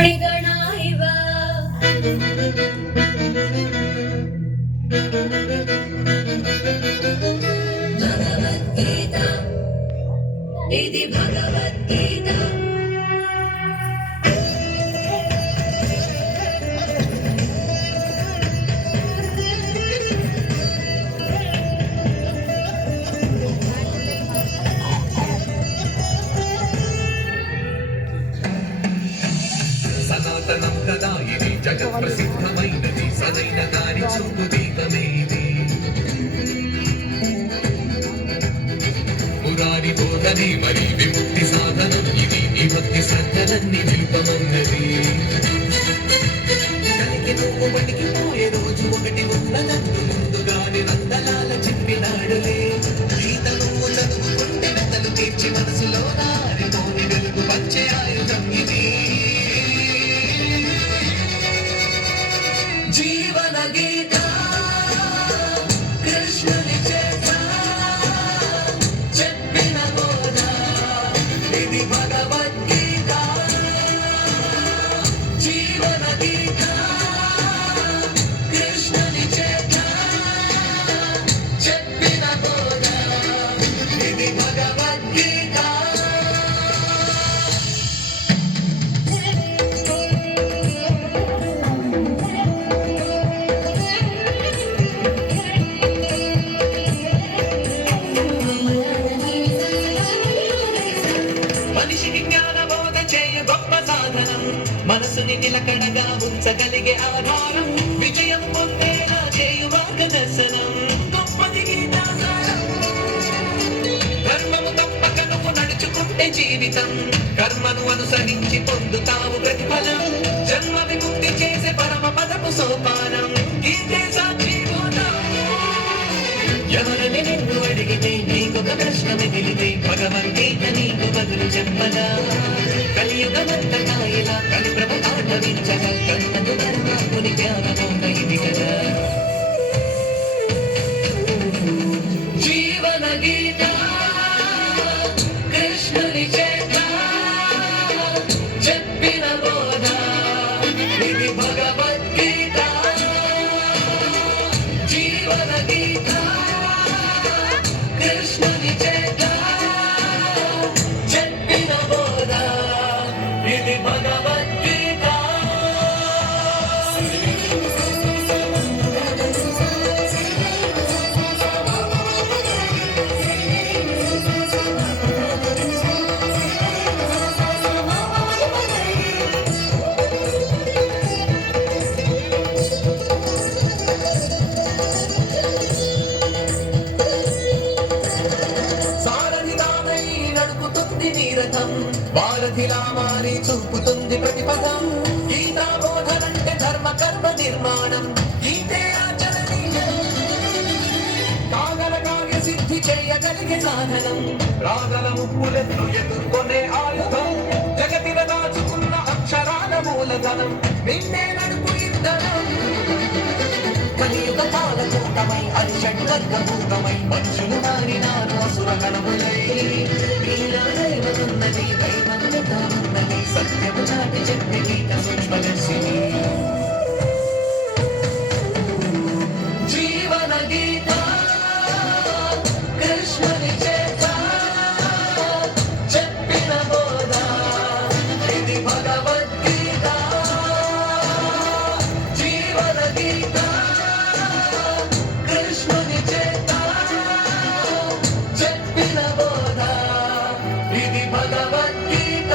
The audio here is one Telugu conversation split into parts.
मणिगणा इव भगवद्गीता इति भगवद्गीता సనాతనం కదా ఇది జగత్ ప్రసిద్ధమైనది సదైన దారి చూపు దీపమే ఇది మురారి బోధనే మరి విముక్తి సాధనం ఇది నీ భక్తి శ్రద్ధలన్నీ నిలుపమన్నది కలికి నువ్వు వణికిపోయే రోజు ఒకటి ఉన్నదన్ను ముందుగానే రందలాల చెప్పినాడులే గీత నువ్వు చదువుకుంటే వెతలు తీర్చి మనసులో నారితోని వెలుగు వచ్చే ఆయుధం ఇది జీవన గీత కృష్ణుని చేత చెప్పిన బోధ ఇది భగవద్గీత జీవన గీత కృష్ణుని చేత చెప్పిన బోధ ఇది భగవద్గీత మనిషికి జ్ఞానబోధ చేయ గొప్ప సాధనం మనసుని నిలకడగా ఉంచగలిగే ఆధారం విజయం పొందేలా చేయు మార్గదర్శనం గొప్పది గీతాసారం ధర్మము తప్పక నువ్వు నడుచుకుంటే జీవితం కర్మను అనుసరించి పొందుతావు ప్రతిఫలం జన్మ విముక్తి చేసే పరమ పదము సోపానం గీతే సాక్షిభూతం ఎవరిని నిన్ను అడిగితే నీకొక ప్రశ్న మిగిలితే భగవద్గీత నీకు బదులు చెప్పదా కలియుగమంతగా ఇలా కలిప్రభ ఆటవించగా కన్నదు ధర్మాత్ముని జ్ఞానమోద ఇది కదా జీవన గీత కృష్ణుని చేత చెప్పిన బోధ ఇది భగవద్గీత జీవన గీత కృష్ణుని చేత చెప్పిన బోధ ఇది భగవద్గీత సారథిగామై నడుపుతుంది నీరథం వారధిలా మారి చూపుతుంది ప్రతిపథం గీతా బోధనంటే ధర్మ కర్మ నిర్మాణం గీతే ఆచరణీయం కాగల కార్య సిద్ధి చేయగలిగే సాధనం రాగల ముప్పులెత్తు ఎదుర్కొనే ఆయుధం జగతిన దాచుకున్న అక్షరాల మూలధనం నిన్నే నడుపు ఇంధనం కలియుగ కాలచూతమై అది షడ్వర్గభూతమై మనుషులు మారినారు అసురగణములై నీలో దైవమున్నది దైవంగా ఉన్నది సత్యము చాటి చెప్పి గీత సూక్ష్మదర్శిని జీవన గీత కృష్ణుని చేత చెప్పిన బోధ ఇది భగవద్గీత జీవన గీత కృష్ణుని చేత చెప్పిన బోధ ఇది భగవద్గీత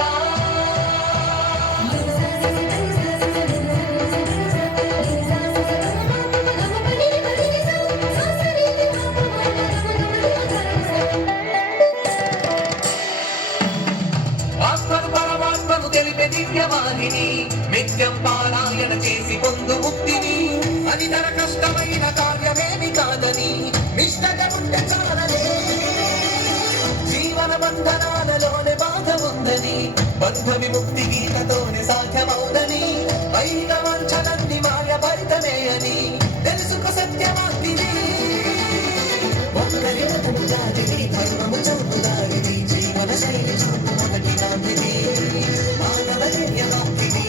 ఆత్మను పరమాత్మను తెలిపే దివ్యవాహిని నిత్యం పారాయణ చేసి పొందు ముక్తిని అది తన కష్టమైన కార్యమేమి కాదని నిష్టగా ఉంటే చాలనే జీవన బంధనాలలోనే బాధ ఉందని బంధ విముక్తి గీతతోనే సాధ్యమౌదని వైక వంచనన్ని మాయ భరితమే అని తెలుసుకో సత్యవాక్తిని ఒక్కరి రథము జాతిని ధర్మము చూపుదారిని జీవన శైలి చూపు మొదటి నాందిని మానవ జన్యవాక్తిని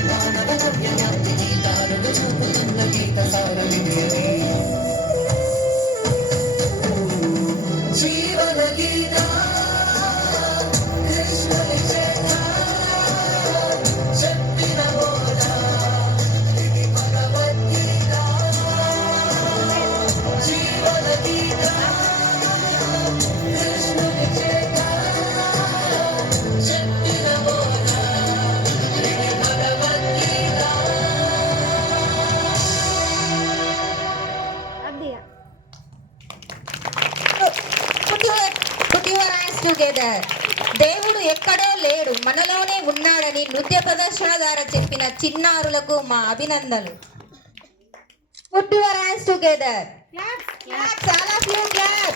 టుగెదర్. దేవుడు ఎక్కడో లేడు, మనలోనే ఉన్నాడని నృత్య ప్రదర్శన ద్వారా చెప్పిన చిన్నారులకు మా అభినందనలు. Put your hands together. Clap, all of you clap.